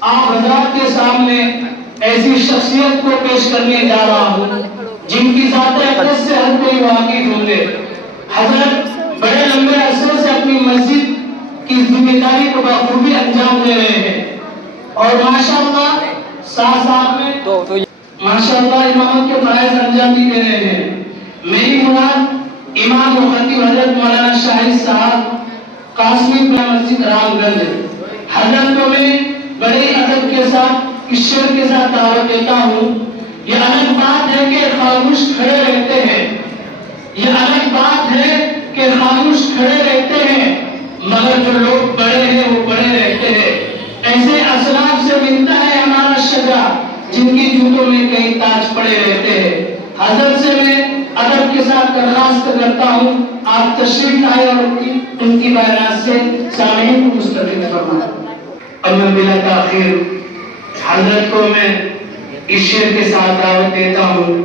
آپ حضرات کے سامنے ایسی شخصیت کو پیش کرنے جا رہا ہوں جن کی ذات اقدس سے ہر کوئی واقف ہوں گے۔ حضرت بڑے لمبے عرصے سے اپنی مسجد کی ذمہ داری کو بخوبی انجام دے رہے ہیں اور ماشاءاللہ ساتھ ساتھ میں ماشاءاللہ امامت کے فرائض انجام بھی دے رہے ہیں۔ میری مراد امام و خطیب حضرت مولانا شاہد صاحب قاسمی مسجد رام گنج۔ حضرت کو میں بڑے ادب کے ساتھ اس شعر کے ساتھ دعوت دیتا ہوں۔ یہ الگ بات ہے کہ خاموش کھڑے رہتے ہیں، یہ الگ بات ہے کہ خاموش کھڑے رہتے ہیں، مگر جو لوگ بڑے ہیں وہ بڑے رہتے ہیں۔ ایسے اسلاف سے ملتا ہے ہمارا شجاع جن کی جوتوں میں کئی تاج پڑے رہتے ہیں۔ حضرت سے میں ادب کے ساتھ درخواست کرتا ہوں آپ تشریف لائے اور ان کی بیانات سے سامعین کو مستفید فرمائیں۔ اب میں بلا تاخیر حضرت کو میں اس شعر کے ساتھ دعوت دیتا ہوں۔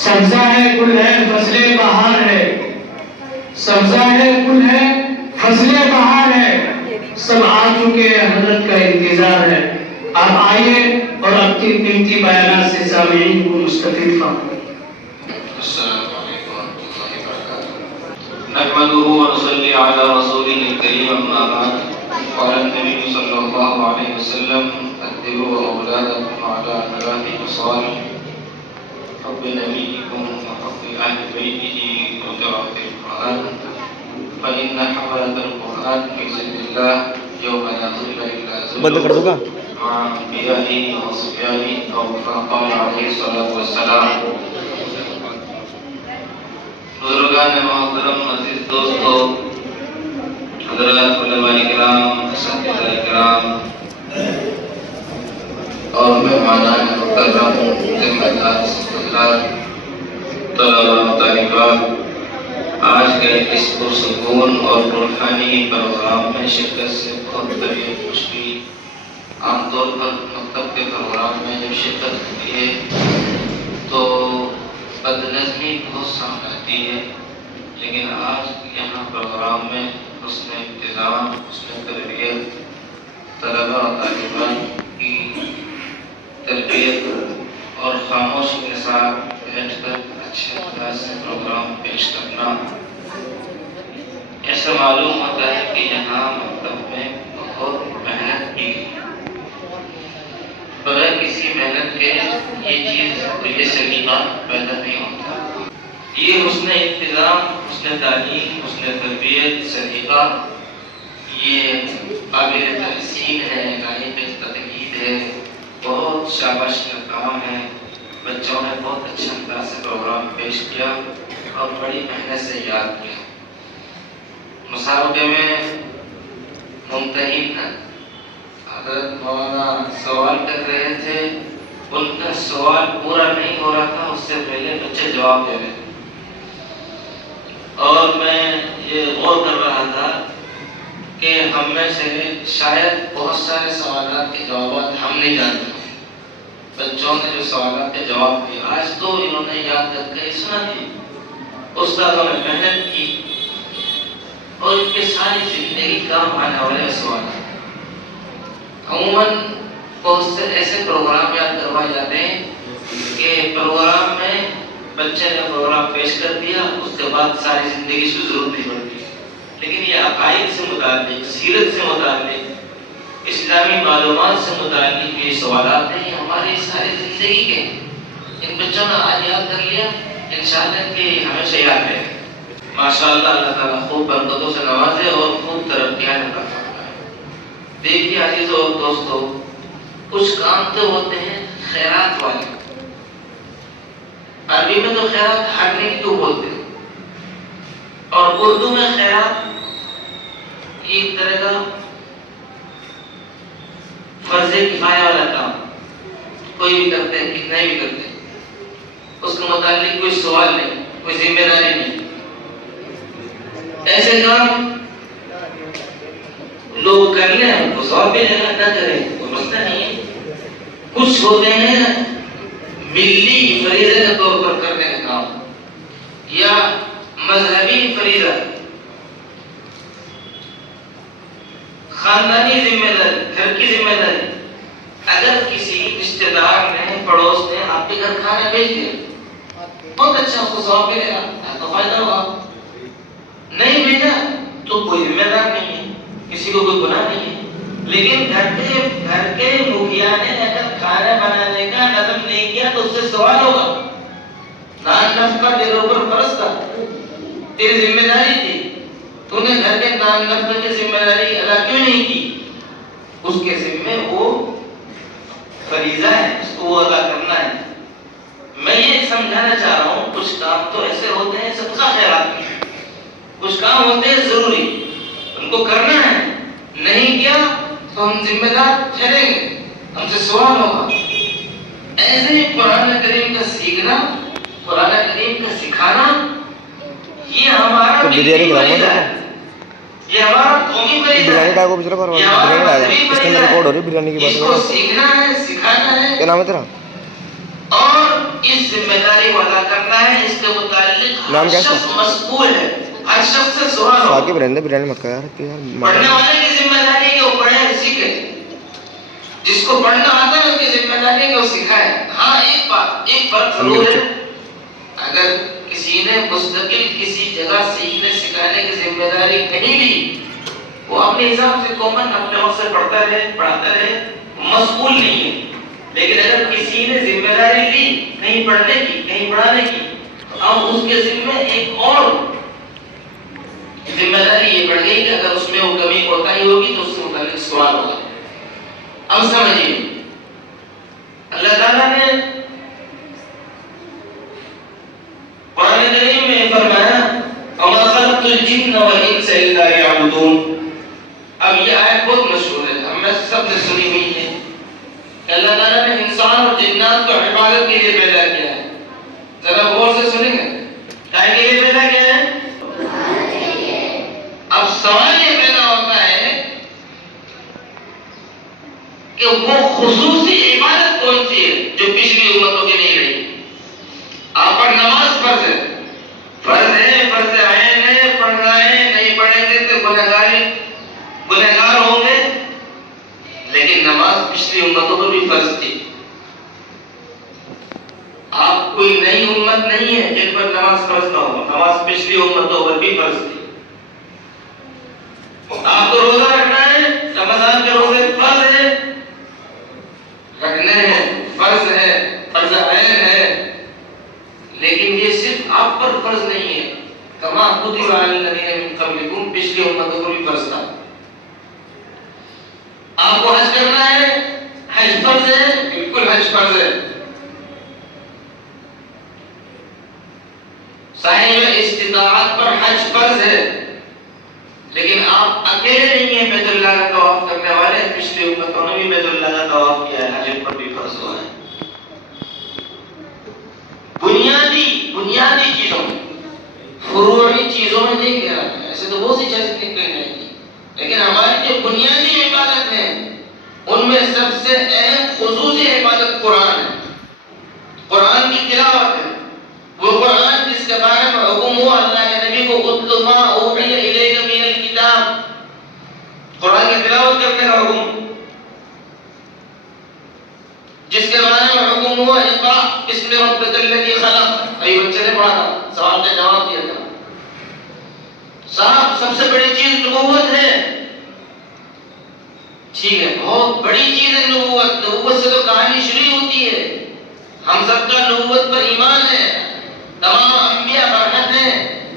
سبزہ ہے گل ہے فصل بہار ہے، سبزہ ہے گل ہے فصل بہار ہے، سب آ چکے حضرت کا انتظار ہے۔ آپ آئیے اور اپنی قیمتی بیانات سے سامعین کو مستفید فرمائیں۔ السلام علیکم ورحمۃ اللہ وبرکاتہ۔ نحمده ونصلي على رسوله الكريم اما بعد۔ قال النبي صلى الله عليه وسلم أدبوا أولادكم على ثلاث خصال: حب نبيكم وحب أهل بيته وقراءة القرآن، فإن حملة القرآن في ظل الله يوم لا ظل إلا ظله مع أنبيائه وصفيانه أو كما قال عليه الصلاة والسلام۔ بزرگان محترم، عزیز دوستو، حضرات علماء کرام، اساتذہ کرام اور مہمانان محترم، ذمہ دار حضرات، طلباء و طالبات، آج کے اس پرسکون اور روحانی پروگرام میں شرکت سے بہت طبیعت خوش ہوئی۔ عام طور پر مکتب کے پروگرام میں جب شرکت ہوتی ہے تو بدنظمی بہت سامنے آتی ہے، لیکن آج یہاں پروگرام میں حسن انتظام، حسن تربیت، طلباء و طالبات کی تربیت اور خاموشی کے ساتھ بیٹھ کر اچھے انداز سے پروگرام پیش کرنا، ایسا معلوم ہوتا ہے کہ یہاں مکتب میں بہت محنت کی گئی۔ بغیر کسی محنت کے یہ چیز، یہ سلیقہ پیدا نہیں ہوتا۔ یہ حسن انتظام، حسن تعلیم، حسن تربیت، سلیقہ، یہ قابل تحسین ہے، لائق تنقید ہے، بہت شاباشی کا کام ہے۔ بچوں نے بہت اچھے انداز سے پروگرام پیش کیا اور بڑی محنت سے یاد کیا۔ مسابقے میں ممتحن حضرت مولانا سوال کر رہے تھے، ان کا سوال پورا نہیں ہو رہا تھا، اس سے پہلے بچے جواب دے رہے تھے، اور میں یہ غور کر رہا تھا کہ ہم میں سے شاید بہت سارے سوالات کے جوابات ہم نہیں جانتے۔ بچوں نے جو سوالات کے جواب دیے، آج تو انہوں نے یاد کر کے سنا دی، استادوں نے محنت کی اور ان کے ساری زندگی کام آنے والے سوالات۔ عموماً بہت سے ایسے پروگرام یاد کروائے جاتے ہیں کہ پروگرام میں بچے نے پروگرام پیش کر دیا، اس کے بعد ساری زندگی سے ضرورت نہیں پڑتی، لیکن یہ عقائد سے متعلق، سیرت سے متعلق، اسلامی معلومات سے متعلق یہ سوالات ہیں، یہ ہماری ساری زندگی کے ہیں۔ ان بچوں نے آج یاد کر لیا، انشاءاللہ کہ ہمیشہ یاد رہے۔ ماشاءاللہ، اللہ تعالیٰ خوب برکتوں سے نوازے اور خوب ترقیاں عطا فرمائے۔ دیکھیے عزیزو اور دوستو، کچھ کام تو ہوتے ہیں خیرات والے۔ عربی میں تو خیرات ہٹنے کیوں بولتے ہیں، اور اردو میں خیرات ایک طرح کا فرض کفایہ والا کام، کوئی بھی کرتے ہیں، کتنے بھی کرتے ہیں، اس کے متعلق کوئی سوال نہیں، کوئی ذمہ داری نہیں۔ ایسے کام لوگ کر لیں، ان کو ثواب ملے گا، نہ کریں کوئی مسئلہ نہیں ہے۔ کچھ ہوتے ہیں ملی فریضے کے طور پر کرنے کا کام یا مذہبی فریضہ، خاندانی ذمہ داری، گھر کی ذمہ داری، اگر کسی رشتے دار نے پڑوس نے آپ کے گھر کھانا بھیج دیا بہت اچھا اس کو ثواب ملے گا تو فائدہ ہوگا نہیں بھیجا تو کوئی ذمہ دار نہیں ہے کسی کو کوئی گناہ نہیں ہے لیکن گھر کے مکھیا نے اگر کھانا بنانے کا نظم نہیں کیا تو اس سے سوال ہوگا نان نفقہ تیرے اوپر فرض تھا تیری ذمہ داری تھی تو نے گھر کے نان نفقہ کی ذمہ داری ادا کیوں نہیں کی اس کے ذمہ وہ فریضہ ہے اس کو وہ ادا کرنا ہے میں یہ سمجھانا چاہ رہا ہوں کچھ کام تو ایسے ہوتے ہیں سب کا خیرات میں کچھ کام ہوتے ہیں ضروری ان کو کرنا ہے نہیں کیا تو ہم ذمہ دار ٹھہریں گے ہم سے سوال ہوگا ایسے ہی قرآن کریم کا سیکھنا قرآن کریم کا سکھانا یہ ہمارا یہ ہمارا قومی فریضہ ہے اس کو سیکھنا ہے سکھانا ہے کیا نام ہے تیرا اور اس ذمہ داری کو ادا کرنا ہے اس کے متعلق ہر شخص مسئول ہے ہر شخص سے سوال ہوگا آگے بریانی مت کر یار پڑھنے والے کی ذمہ داری ہے کہ وہ پڑھے اور سیکھے جس کو پڑھنا آتا ہے اس کی ذمہ داری ہے کہ وہ سکھائے ہاں ایک بات ضرور ہے اگر کسی نے مستقل کسی جگہ سیکھنے سکھانے کی ذمہ داری نہیں لی وہ اپنے حساب سے کامن اپنے وقت سے پڑھتا رہے پڑھاتا رہے مسئول نہیں ہے لیکن اگر کسی نے ذمہ داری لی کہیں پڑھنے کی کہیں پڑھانے کی تو اب اس کے ذمہ ایک اور ذمہ داری یہ پڑ گئی کہ اگر اس میں وہ کمی کوتاہی ہوگی تو اس سے متعلق سوال ہوگا اب سمجھیے اللہ تعالیٰ نے قرآن کریم میں فرمایا وَمَا خَلَقْتُ الْجِنَّ وَالْإِنسَ إِلَّا لِيَعْبُدُونِ اب یہ آیت بہت مشہور ہے ہم میں سب نے سنی ہوئی ہے کہ اللہ تعالیٰ نے انسان اور جنات کو عبادت کے لیے پیدا کیا ہے ذرا غور سے سنیں گے کیا کے لیے پیدا کیا ہے اب سوال یہ پیدا ہوتا ہے کہ وہ خصوصی عبادت کون سی ہے جو پچھلی امتوں کی نہیں رہی آپ پر نماز فرض ہے فرض عین ہے پڑھنا ہے نہیں پڑھیں گے تو گنہگار ہوں گے لیکن نماز پچھلی امتوں پر بھی فرض تھی آپ کوئی نئی امت نہیں ہے جن پر نماز فرض نہ ہو نماز پچھلی امتوں پر بھی فرض تھی آپ کو روزہ رکھنا ہے رمضان کے روزے فرض ہے رکھنے ہیں فرض عین ہے لیکن یہ صرف آپ پر فرض نہیں ہے کما کتب علی الذین من قبلکم پچھلی امتوں پر بھی فرض تھا آپ کو حج کرنا ہے حج فرض ہے بالکل حج فرض ہے صاحب استطاعت پر حج فرض ہے لیکن آپ اکیلے نہیں ہیں بیت اللہ کا طواف کرنے والے پچھلی امتوں نے بھی بیت اللہ کا طواف کیا ہے حج پر بھی فرض ہوا ہے بنیادی چیزوں میں فروعی چیزوں میں نہیں گیا ایسے تو بہت سی چیزیں نکل جائیں گی لیکن ہماری جو بنیادی عبادت ہیں ان میں سب سے اہم خصوصی عبادت قرآن ہے قرآن کی تلاوت ہے وہ قرآن جس کے بارے میں حکم ہوا اللہ کے نبی کو اتل ما اوحی الیک من الکتاب قرآن کی تلاوت کرنے کا حکم جس کے بارے میں حکم ہوا اقرأ بسم ربک الذی خلق ابھی بچے نے پڑھا تھا سوال کا جواب دیا تھا صاحب سب سے بڑی چیز نبوت ہے ٹھیک ہے بہت بڑی چیز ہے نبوت سے تو کہانی شروع ہوتی ہے ہم سب کا نبوت پر ایمان ہے تمام انبیاء برحق ہیں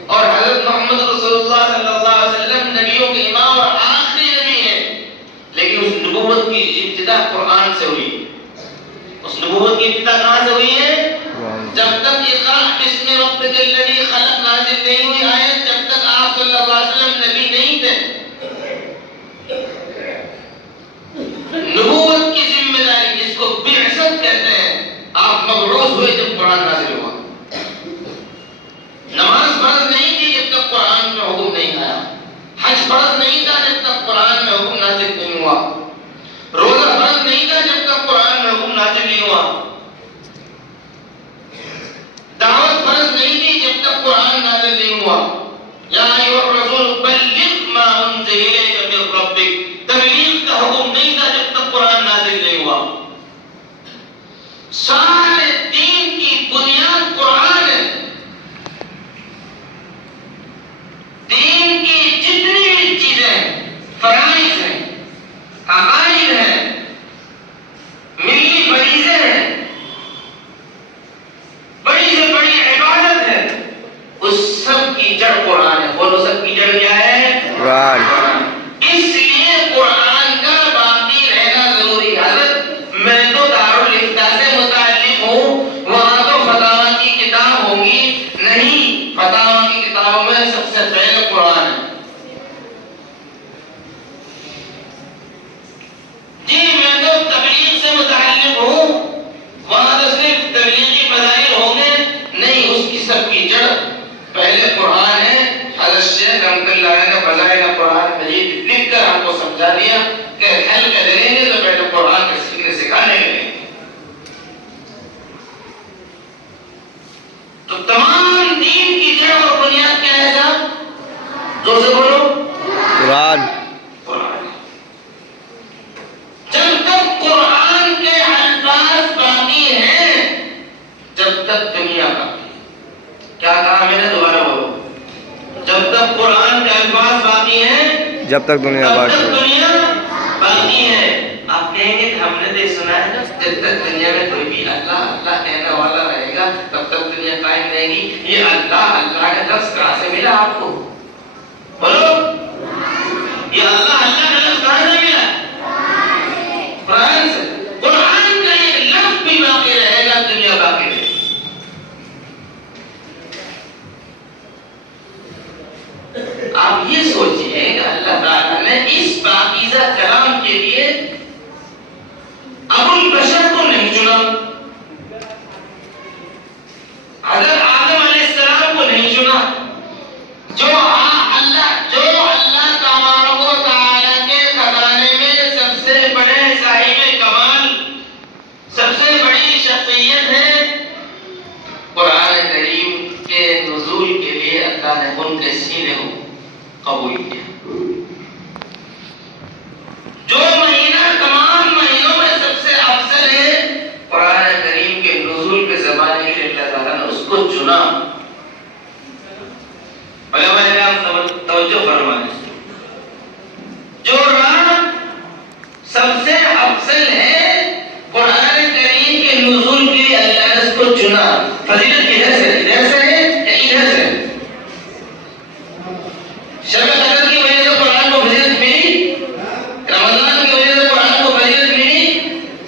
اور حضرت محمد رسول اللہ صلی اللہ علیہ وسلم نبیوں کے امام اور آخری نبی ہیں لیکن اس نبوت کی ابتدا قرآن سے ہوئی اس نبوت کی ابتدا کہاں سے ہوئی ہے جب تک اقرأ بسم ربک الذی خلق نازل نہیں ہوئی آیت جب تک آپ صلی اللہ علیہ وسلم نبی نہیں تھے نبوت کی ذمہ داری جس کو بعثت کہتے ہیں آپ مبعوث ہوئے جب قرآن نازل ہوا نماز فرض نہیں تھی جب تک قرآن میں حکم نہیں آیا حج فرض نہیں تھا جب تک قرآن میں حکم نازل نہیں ہوا روزہ فرض نہیں تھا جب تک قرآن میں حکم نازل نہیں ہوا دعوت فرض نہیں تھی جب تک قرآن نازل نہیں ہوا یا ایھا الرسول بلغ ما انزل الیک من ربک تبلیغ کا حکم نہیں تھا جب تک قرآن نازل نہیں ہوا. سارے دین کی بنیاد قرآن ہے. دین کی جتنی بھی چیزیں فرائض ہیں، عقائد ہیں، ملی فریضے ہیں، بڑی سے بڑی عبادت ہے، اس سب کی جڑ قرآن ہے. بولو سب کی جڑ کیا ہے؟ قرآن. اس لیے قرآن کا باقی رہنا ضروری ہے. حضرت میں تو دارالفتہ سے متعلق ہوں، وہاں تو فتاوی کی کتاب ہوگی نہیں. فتاوی کی کتابوں میں سب سے پہلے قرآن ہے. جی میں تو تبلیغ سے متعلق ہوں، وہاں تو صرف تبلیغی مظاہر ہوں گے نہیں. اس کی سب کی جڑ پہلے قرآن ہے. حضرت شیخ رحمۃ اللہ علیہ نے فضائل قرآن مجید لکھ کر ہم کو سمجھا دیا کہ حل کریں گے تو پہلے قرآن کے سیکھنے سکھانے کے لیے. تو تمام دین کی جڑ اور بنیاد کیا ہے صاحب؟ زور سے بولو. قرآن. جب تک قرآن کے الفاظ باقی ہیں جب تک دنیا باقی ہے. کیا کہا میں نے؟ دوبارہ بولو. جب تک قرآن کے الفاظ باقی ہیں جب تک دنیا باقی ہے. آپ کہیں گے کہ ہم نے تو سنا ہے جب تک دنیا میں کوئی بھی اللہ اللہ کہنے والا رہے گا تب تک دنیا قائم رہے گی. یہ اللہ اللہ کا لفظ کہاں سے ملا آپ کو؟ بولو. یہ اللہ اللہ کا لفظ کہاں سے ملا؟ قرآن سے. قرآن کا ایک لفظ بھی باقی رہے گا دنیا باقی رہے گی. آپ یہ سوچئے کہ اللہ تعالیٰ نے اس پاکیزہ کلام کے لیے ابو البشر کو نہیں چنا، حضرت آدم علیہ السلام کو نہیں چنا. جو اللہ تبارک و تعالیٰ کے خزانے میں سب سے بڑے صاحب کمال، سب سے بڑی شخصیت ہے، قرآن کریم کے نزول کے لیے اللہ نے ان کے سینے کو قبول کیا. جو مہینہ تمام مہینوں میں سب سے افضل ہے قرآن کریم کے نزول کے زمانے کے لیے اللہ تعالیٰ نے اس کو چنا. علماء کرام توجہ فرمائیں. جو رات سب سے افضل ہے قرآن کریم کے نزول کے لیے اللہ نے اس کو چنا. فضیلت ادھر سے ہے یا ادھر سے؟ شب قدر کی وجہ سے قرآن کو فضیلت ملی، رمضان کی وجہ سے قرآن کو فضیلت ملی،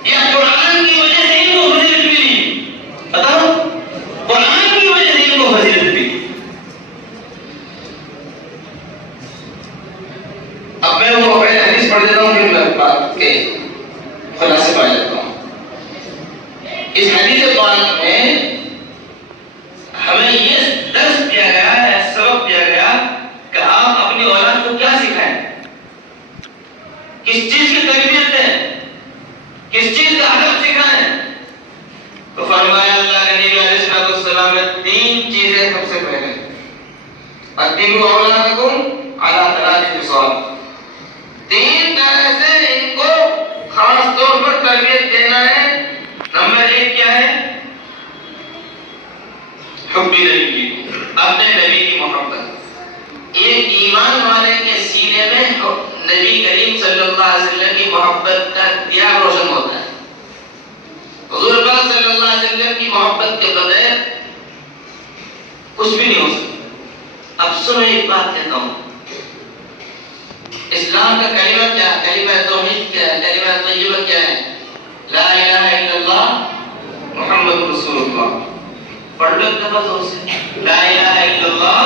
یا قرآن کی وجہ سے ان کو فضیلت ملی؟ بتاؤ. قرآن کی وجہ سے ان کو فضیلت ملی. اب میں وہ پہلے حدیث پڑھ دیتا ہوں پھر میں بات کے خلاصے پا جاتا ہوں. اس حدیث پاک میں ہمیں یہ درس دیا گیا ہے، سبق دیا گیا کہ آپ اپنی اولاد کو کیا سکھائیں، کس چیز کی تربیت دیں، کس چیز کا ادب سکھائیں. تو فرمایا اللہ کے نبی علیہ السلام نے 3 چیزیں سب سے پہلے. ادبوا اولادکم علی 3 خصال. 3 طرح سے ان کو خاص طور پر تربیت دینا ہے. نمبر 1 کیا ہے؟ حب نبی، اپنے نبی کی محبت. ایک ایمان والے کے سینے میں نبی کریم صلی اللہ علیہ وسلم کی محبت کا دیا روشن ہوتا ہے. حضور پاک صلی اللہ علیہ وسلم کی محبت کے بغیر کچھ بھی نہیں ہو سکتا. اب سنو ایک بات کہتا ہوں. اسلام کا کلمہ کیا ہے؟ کلمہ توحید کیا ہے؟ کلمہ طیبہ کیا ہے؟ لا الہ الا اللہ محمد رسول اللہ. پڑھ لو دفعہ زور سے. لا الہ الا اللہ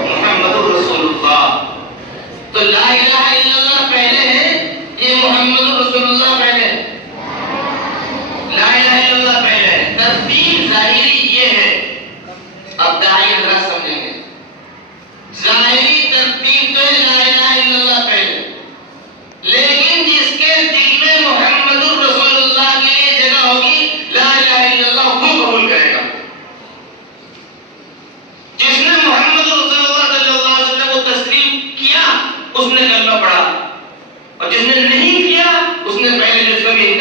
محمد رسول اللہ. تو لا الہ الا اللہ پہلے ہے، یہ محمد رسول اللہ پہلے ہے. لا الہ الا اللہ پہلے ہے. ترتیب ظاہری یہ ہے. اب داعی حضرات سمجھیں گے. ظاہری ترتیب تو ہے لا الہ الا اللہ پہلے، لیکن جس کے دل میں محمد رسول اللہ کے لیے جگہ ہوگی لا الہ الا اللہ وہ قبول کرے گا. جس نے محمد رسول اللہ صلی اللہ علیہ وسلم کو تسلیم کیا اس نے کلمہ پڑھا، اور جس نے نہیں کیا اس نے پہلے جس میں بھی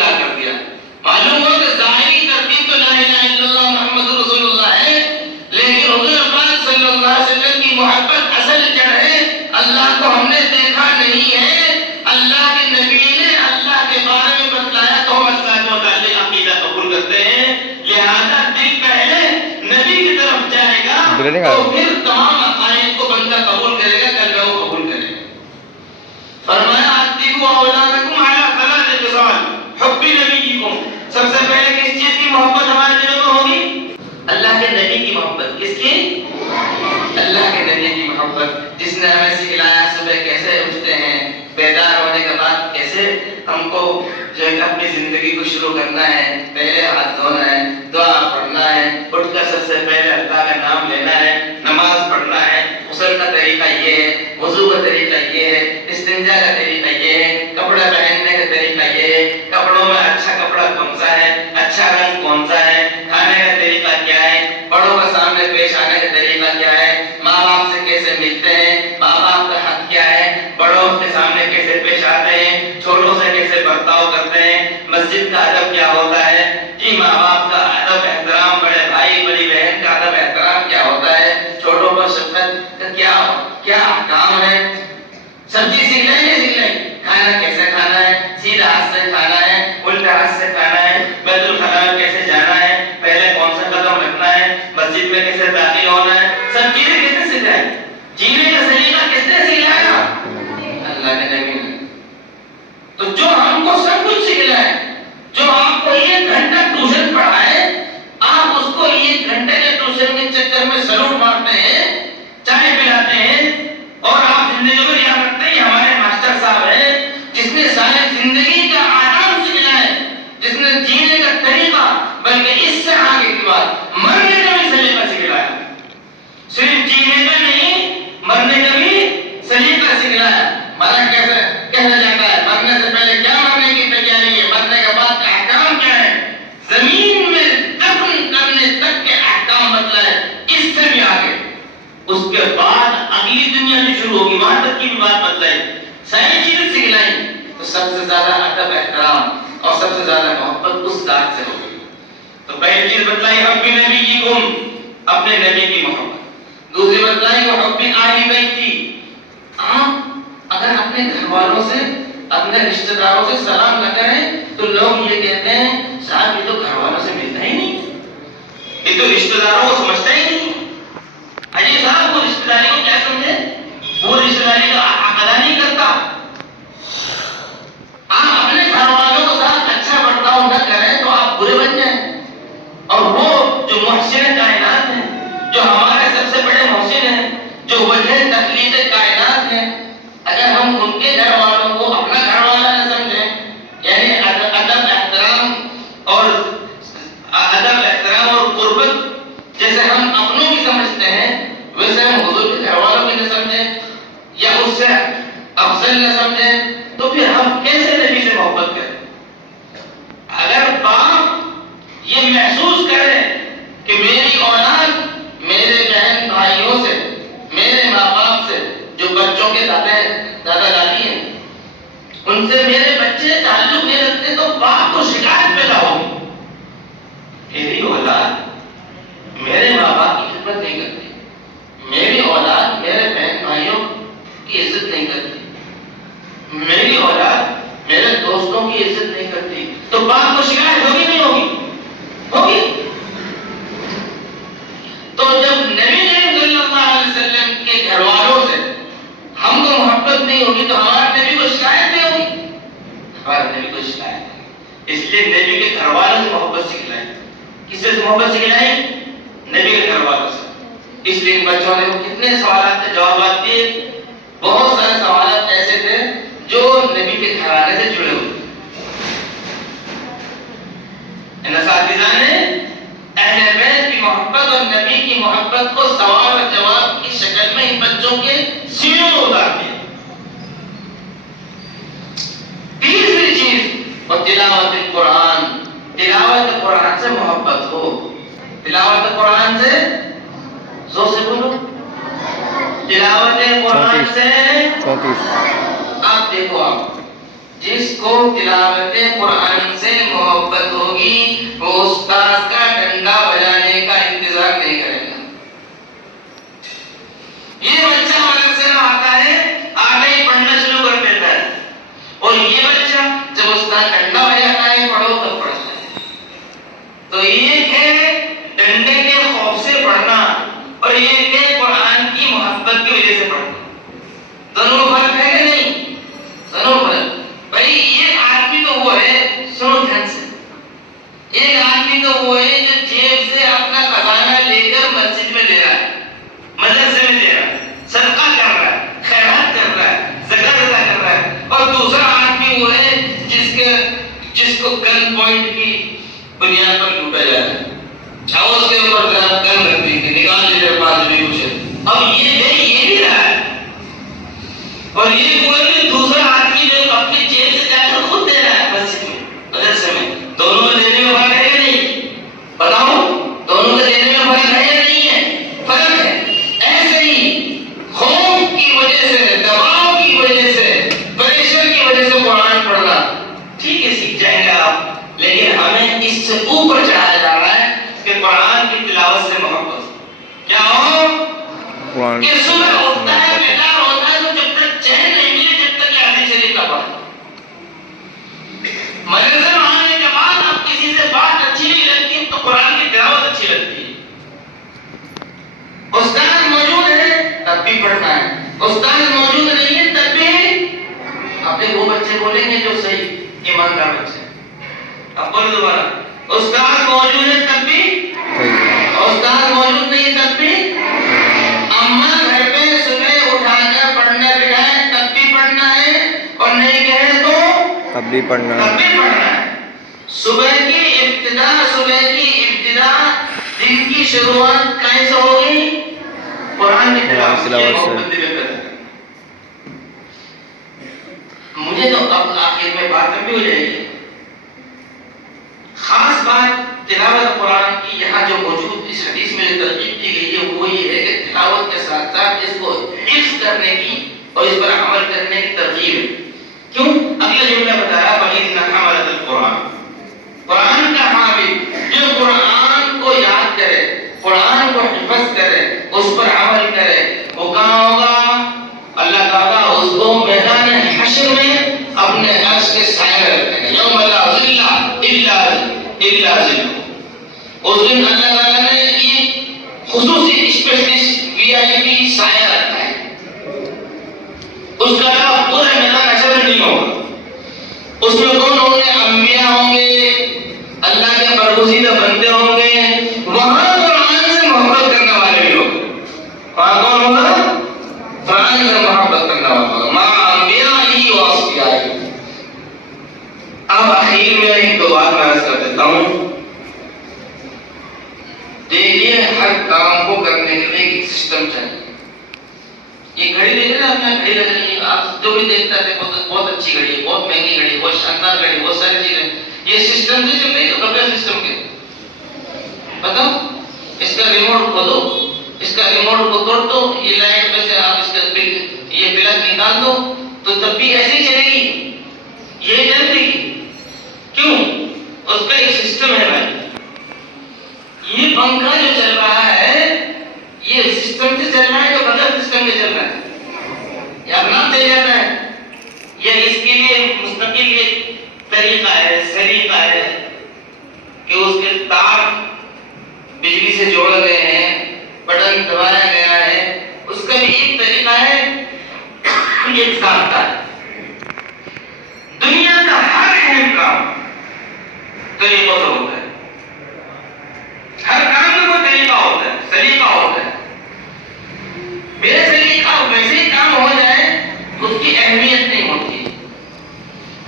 تو پھر تمام عقائد کو بندہ قبول کرے گا، کلمہ کو قبول کرے گا۔ فرمایا اتقوا اولادکم علی ثلاث خصال حب نبیکم، سب سے پہلے کس چیز کی محبت ہمارے دلوں میں ہوگی؟ اللہ کے نبی کی محبت۔ کس کی؟ اللہ کے نبی کی محبت، جس نے ہمیں سکھلایا صبح کیسے اٹھتے ہیں، بیدار ہونے کے بعد کیسے ہم کو جو ہے اپنی زندگی کو شروع کرنا ہے، پہلے ہاتھ دھونا ہے، دعا پڑھنا ہے، اٹھ کر سب سے پہلے اللہ کا نام لینا ہے، نماز پڑھنا ہے، غسل کا طریقہ یہ ہے، وضو کا طریقہ یہ ہے، استنجا کا طریقہ یہ ہے، کپڑا پہننے کا طریقہ یہ ہے، کپڑوں میں اچھا کپڑا کون سا ہے، اچھا رنگ کون سا ہے، کھانے کا طریقہ کیا ہے، بڑوں کے سامنے پیش آنے کا طریقہ کیا ہے، ماں باپ سے کیسے ملتے ہیں، ماں باپ کا حق کیا ہے، بڑوں کے سامنے کیسے پیش آتے ہیں، چھوٹوں سے کیسے برتاؤ کرتے ہیں، مسجد کا ادب کیا ہوتا ہے، جی ماں باپ کا ادب احترام، بڑے بھائی بڑی بہن کا ادب احترام کیا ہوتا ہے، چھوٹوں پر شفقت کا کیا احکام ہے، سب چیز سیکھ لیں گے، سیکھ لیں گے۔ کھانا کیسے کھانا ہے، سیدھا ہاتھ سے کھانا ہے، الٹا ہاتھ سے کھانا ہے، بیت الخلا میں کیسے جانا ہے، پہلے کون سا قدم رکھنا ہے، مسجد میں کیسے داخل ہونا ہے، سب چیزیں کیسے سکھائیں؟ جینے کا سلیقہ کس نے سکھلایا؟ اللہ کے نبی نے۔ تو جو ہم کو سب کچھ سکھلائے، جو آپ کو 1 گھنٹہ ٹیوشن پڑھائے، آپ اس کو 1 گھنٹے کے ٹیوشن کے چکر میں سلوٹ مارتے ہیں، چائے پلاتے ہیں، اور آپ زندگی کو یاد رکھتے ہیں ہمارے ماسٹر صاحب ہیں جس نے سارے زندگی کا آداب سکھلایا ہے، جس نے جینے کا طریقہ، بلکہ اس سے آگے کی بات مرنے کا بھی سلیقہ سکھلایا، صرف جینے کا نہیں مرنے کا بھی سلیقہ سکھلایا۔ مرنا کیسے کہنا جاتا ہے، مرنے سے پہلے کیا مرنے کی تیاری ہے، مرنے کے بعد کا احکام کیا ہے، زمین میں دفن کرنے تک کے احکام بتلائے، اس سے بھی آگے اس کے بعد اگلی دنیا جو شروع ہوگی وہاں تک کی بھی بات بتلائی، ساری چیزیں سکھلائیں۔ تو سب سے زیادہ ادب احترام اور سب سے زیادہ محبت اس ذات سے ہوگی۔ تو پہلی چیز بتلائی حب نبیکم، اپنے نبی کی محبت۔ دوسری بتلائی وہ حب اہل بیت کی، آپ اگر اپنے گھر والوں سے، اپنے رشتہ داروں سے سلام نہ کریں تو لوگ یہ کہتے ہیں صاحب یہ تو گھر والوں سے ملتا ہی نہیں، یہ تو رشتہ داروں کو سمجھتا ہی نہیں۔ اجی صاحب وہ رشتہ داری کو کیا سمجھے، وہ رشتہ داری کا حق ادا نہیں کرتا۔ آپ اپنے گھر والوں کے ساتھ اچھا برتاؤ نہ کریں تو آپ برے بن جائیں، اور وہ جو محسن کائنات ہیں، جو ہمارے سب سے بڑے محسن ہیں، جو وجہ تخلیق کائنات ہیں، اگر ہم ان کے گھر والوں کو اپنا گھر والا نہ سمجھیں، یعنی ادب احترام اور قربت جیسے ہم اپنوں کی سمجھتے ہیں ویسے ہم حضور کے گھر والوں کی نہ سمجھیں یا اس سے افضل نہ سمجھیں، تو پھر ہم کیسے نبی سے محبت کریں؟ اگر باپ یہ محسوس کرے کہ میری اولاد میرے بہن بھائیوں سے، میرے ماں باپ سے، جو بچوں کے دادا دادی ہیں ان سے میرے بچے تعلق نہیں رکھتے، تو باپ کو شکایت پیدا ہوگی، میری اولاد میرے ماں باپ کی خدمت نہیں کرتی، میری اولاد میرے بہن بھائیوں کی عزت نہیں کرتی، میری اولاد میرے دوستوں کی عزت نہیں کرتی، تو باپ کو شکایت ہوگی نہیں ہوگی؟ ہوگی۔ تو جب نبی صلی اللہ علیہ وسلم کے گھر والوں سے ہم کو محبت نہیں ہوگی تو ہمارے نبی کو شکایت نہیں ہوگی، ہمارے نبی کو شکایت نہیں۔ اس لیے نبی کے گھر والوں سے محبت سکھلائی۔ کس سے محبت سکھلائی؟ نبی کے گھر والوں سے۔ اس لیے بچوں نے کتنے سوالات کے جوابات دیے، بہت سارے سوالات ایسے تھے جو نبی کے گھرانے سے جڑے ہوئے۔ ان اساتذہ نے اہل بیت کی محبت اور نبی کی محبت کو سوال اور جواب کی شکل میں ان بچوں کے سینوں میں اتار دیا۔ تیسری چیز اور تلاوت قرآن، تلاوت قرآن سے محبت ہو۔ تلاوت قرآن سے، زور سے بولو، تلاوت قرآن سے، آپ دیکھو، آپ جس کو تلاوت قرآن سے محبت ہوگی وہ استاد کا ڈنڈا بجانے کا انتظار نہیں کرے گا۔ یہ بچہ مدرسے میں آتا ہے، آگے ہی پڑھنا شروع کر دیتا ہے، اور یہ بچہ جب استاد ڈنڈا بجاتا ہے پڑھو تب پڑھتا ہے۔ تو ایک ہے ڈنڈے کے خوف سے پڑھنا، اور یہ وہ ہے جو جیب سے اپنا خزانہ لے کر مسجد میں دے رہا ہے، مدرسے میں دے رہا ہے، صدقہ کر رہا ہے، خیرات کر رہا ہے، زکات ادا کر رہا ہے. اور دوسرا آدمی وہ ہے جس کو گن پوائنٹ کی بنیاد پر لوٹا جا رہا ہے. اور اس کے اوپر گن رکھ دی کہ نکال لیجیے 5 بھی کچھ ہے. اب یہ بھی رہا ہے. اور یہ وہ ہے دوسرا آدمی جو اپنی جیب سے جا کر خود دے رہا ہے مسجد میں، مدرسے میں. دونوں میں دینے میں فرق ہے کہ نہیں؟ بتاؤ، دونوں کے دینے میں فرق ہے یا نہیں ہے؟ فرق ہے. ایسے ہی خوف کی وجہ سے، دباؤ کی وجہ سے، پریشر کی وجہ سے قرآن پڑھنا ٹھیک ہے، سیکھ جائیں گے آپ، لیکن ہمیں اس سے اوپر چڑھایا جا رہا ہے کہ قرآن کی تلاوت سے محبت کیا ہو کہ صبح اٹھتا ہے، بیدار ہوتا ہے تو جب تک چین نہیں ملے جب تک یاسین شریف نہ پڑھے. مدرسے میں آنے کے بعد اب کسی سے بات اچھی نہیں لگتی تو قرآن کی تلاوت اچھی لگتی ہے. استاد موجود ہے تب بھی پڑھنا ہے، استاد موجود نہیں ہے تب بھی. اپنے وہ بچے بولیں گے جو صحیح ایماندار بچے. اب بولو دوبارہ، استاد موجود ہے تب بھی، استاد موجود نہیں ہے تب بھی. اماں گھر پہ صبح اٹھا کر پڑھنے بٹھائے تب بھی پڑھنا ہے، اور نہیں کہے تو تب بھی پڑھنا ہے. صبح کی ابتدا دن کی شروعات کیسے ہوگی؟ قرآن کی تلاوت سے. مجھے تو اب آخر میں بات بھی ہو جائے گی. خاص بات تلاوت قرآن کی یہاں جو موجود اس حدیث میں جو ترغیب دی گئی ہے وہ یہ ہے کہ تلاوت کے ساتھ ساتھ اس کو حفظ کرنے کی اور اس پر عمل کرنے کی ترغیب ہے. کیوں؟ اگلا جملہ بتایا وَإِنَّ حَمَلَةَ الْقُرْآنِ، قرآن کا حامل جو قرآن کو یاد کرے، قرآن کو حفظ کرے، اس پر عمل کرے، وہ کہاں ہوگا؟ اللہ تعالیٰ اس کو میدان حشر میں اپنے عرش کے سائے میں رکھیں گے. یوم لا ظل الا ظلہ. اس دن اللہ تعالیٰ نے ایک خصوصی اسپیشلسٹ VIP سایہ رکھا ہے. اس کا علاوہ پورے میدان حشر میں نہیں ہوگا. اس میں کون ہوں گے؟ انبیاء ہوں گے، اللہ کے برگزیدہ بندے ہوں گے. وہاں قرآن سے محبت کرنے والے بھی ہوں گے. وہاں کون ہوگا؟ قرآن سے محبت کرنے والا ہوگا. مع انبیائہ و اصفیائہ. اب آخر میں ایک دو بات میں عرض کر دیتا ہوں. دیکھیے ہر کام کو کرنے کے لیے ایک سسٹم چاہیے. یہ گھڑی دیکھ رہے ہیں آپ، یہاں گھڑی لگ رہی ہے، آپ جو بھی دیکھتا ہے بہت اچھی گھڑی ہے، بہت مہنگی گھڑی ہے، بہت شاندار گھڑی ہے، بہت ساری چیزیں. یہ سسٹم سے چل رہی ہے بغیر سسٹم کے. بتاؤ، اس کا ریموٹ کھولو، اس کا ریموٹ کو توڑ دو، یہ لائٹ میں سے آپ اس کا یہ پلگ نکال دو تو تب بھی ایسے ہی چلے گی، یہ چلے گی. کیوں؟ اس کا ایک سسٹم ہے بھائی. یہ پنکھا جو چل رہا ہے یہ سسٹم سے چل رہا ہے تو بغیر سسٹم کے چل رہا ہے. یہ اپنا چل جاتا ہے. یہ اس کے لیے مستقل ایک طریقہ ہے، سلیقہ ہے کہ اس کے تار بجلی سے جوڑے گئے ہیں، بٹن دبایا گیا ہے. اس کا بھی ایک طریقہ ہے، ایک ضابطہ ہے. دنیا کا ہر اہم کام طریقوں سے ہوتا ہے. ہر کام میں کوئی طریقہ ہوتا ہے، سلیقہ ہوتا ہے. بے سلیقہ ویسے ہی کام ہو جائے اس کی اہمیت نہیں ہوتی.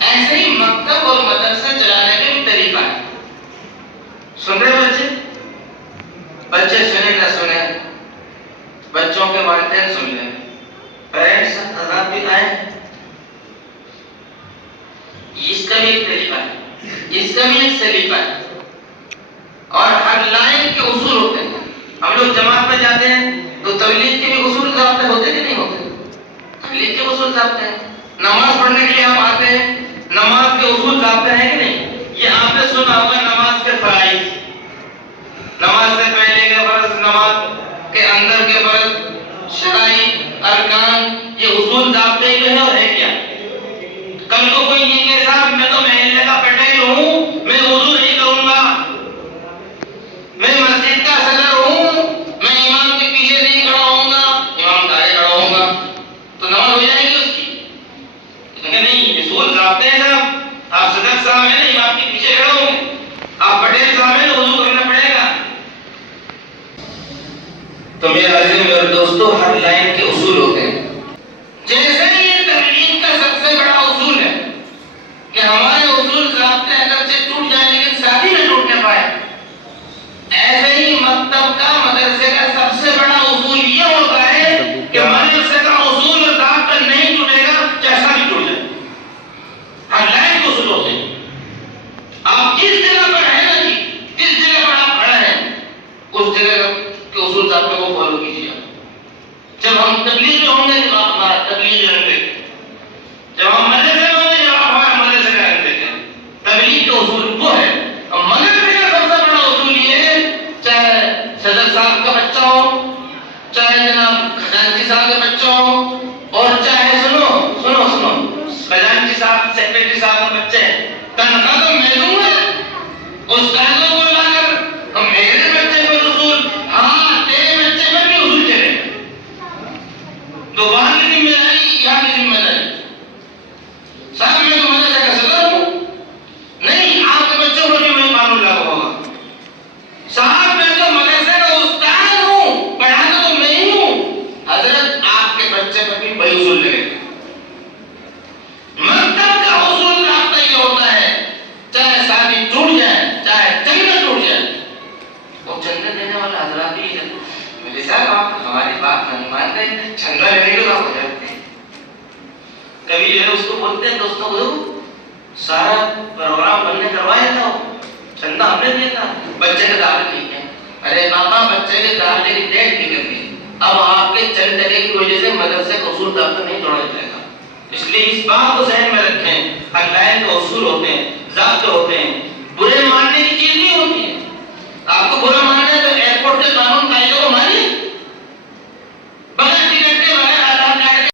ایسے ہی مکتب اور مدرسہ چلانے کا بھی طریقہ ہے. سن رہے بچے؟ بچے سنیں نہ سنیں، بچوں کے والدین سن لیں، پیرنٹس حضرات بھی آئے. اس کا بھی ایک طریقہ ہے، اس کا بھی ایک سلیقہ ہے. اور ہر لائن کے اصول ہوتے ہیں. ہم لوگ جماعت میں جاتے ہیں تو تبلیغ کے بھی اصول ضابطے ہوتے کہ نہیں ہوتے؟ تبلیغ کے اصول ضابطے ہیں. نماز پڑھنے کے لیے ہم آتے ہیں، نماز کے اصول ضابطے ہیں کہ نہیں؟ یہ آپ نے سنا ہوگا نماز کے فرائض، نماز سے پہلے کے فرض، نماز کے اندر کے فرض، شرائط، ارکان. یہ اصول ضابطے جو ہے اور ہے کیا؟ کل کو کوئی یہ کہ صاحب میں تو محلے کا پٹیل ہوں، میں وضو نہیں کروں گا، میں مسجد کا صدر ہوں، میں امام کے پیچھے نہیں کھڑا ہوں گا، امام کا آگے کھڑا ہوں گا، تو نماز ہو جائے گی اس کی؟ نہیں، اصول ضابطے ہیں صاحب. آپ صدر صاحب ہیں نا، امام کے پیچھے کھڑے ہوں گے. آپ پٹیل صاحب ہیں نا، وضو کرنے تو میرے عزیز میرے دوستوں ہر لائن کے اصول ہوتے ہیں. جیسے یہ تبلیغ کا سب سے بڑا اصول ہے کہ ہمارے اصول ضابطے اگر سے ٹوٹ جائیں لیکن ساتھ ہی نہ ٹوٹنے پائے، ایسے ہی مکتب کا مدرسے کا سب سے بڑا اصول یہ ہوتا ہے کہ مدرسے کا اصول اور ضابطہ نہیں ٹوٹے گا جیسا بھی ٹوٹ جائے. ہر لائن کے اصول ہوتے ہیں. آپ جس جگہ پر ہیں نا جی، جس جگہ پر آپ کھڑے ہیں اس جگہ کے اصول ضابطے کو فالو کیجیے. جب ہم تبلیغ میں ہوں گے جب آپ ہمارا تبلیغ رنگ دیکھیں، جب ہم مدرسے میں ہوں گے جب آپ ہمارا مدرسے کا رنگ دیکھیں. تبلیغ کا اصول وہ ہے. اور مدرسے کا سب سے بڑا اصول یہ ہے، چاہے صدر صاحب کا بچہ ہو، چاہے جناب خزانچی صاحب کا بچہ ہو، اور چاہے سنو خزانچی صاحب سیکریٹری صاحب کا بچے ہیں، تنخواہ تو میں دوں گا استادوں کو لا کر. میرے بچے پر اصول، ہاں تیرے بچے پر بھی اصول چلے. تو وہاں کی ذمہ داری یہاں کی ذمہ داری. صاحب میں تو مدرسے کا صدر ہوں، نہیں آپ کے بچوں کو بھی وہی قانون لاگو ہوگا. صاحب میں تو مدرسے کا استاد ہوں، پڑھاتا تو میں ہی ہوں، حضرت آپ کے بچے پر بھی وہی اصول لگے گا. مکتب کا اصول ضابطہ یہ ہوتا ہے، چاہے شادی ٹوٹ جائے چاہے جنت ٹوٹ جائے. وہ جنت دینے والا حضرات ہی ہے. میرے صاحب آپ ہماری بات نہیں مانتے، چندہ لینے کے آپ ہو جاتے ہیں. کبھی جو ہے اس کو بولتے ہیں دوستوں کو سارا پروگرام بننے کروایا تھا، چندہ ہم نے دیا تھا، بچے کے دعوے ٹھیک ہے. ارے پاپا بچے کے دعوے کی ڈیٹ نہیں کرنی. اب آپ کے چند ٹکے کی وجہ سے مدرسے کا اصول ضابطہ نہیں توڑا جائے گا. اس لیے اس بات کو ذہن میں رکھیں، ہر لائن کے اصول ہوتے ہیں، ضابطے ہوتے ہیں. برے ماننے کی چیز نہیں ہوتی ہے. آپ کو برا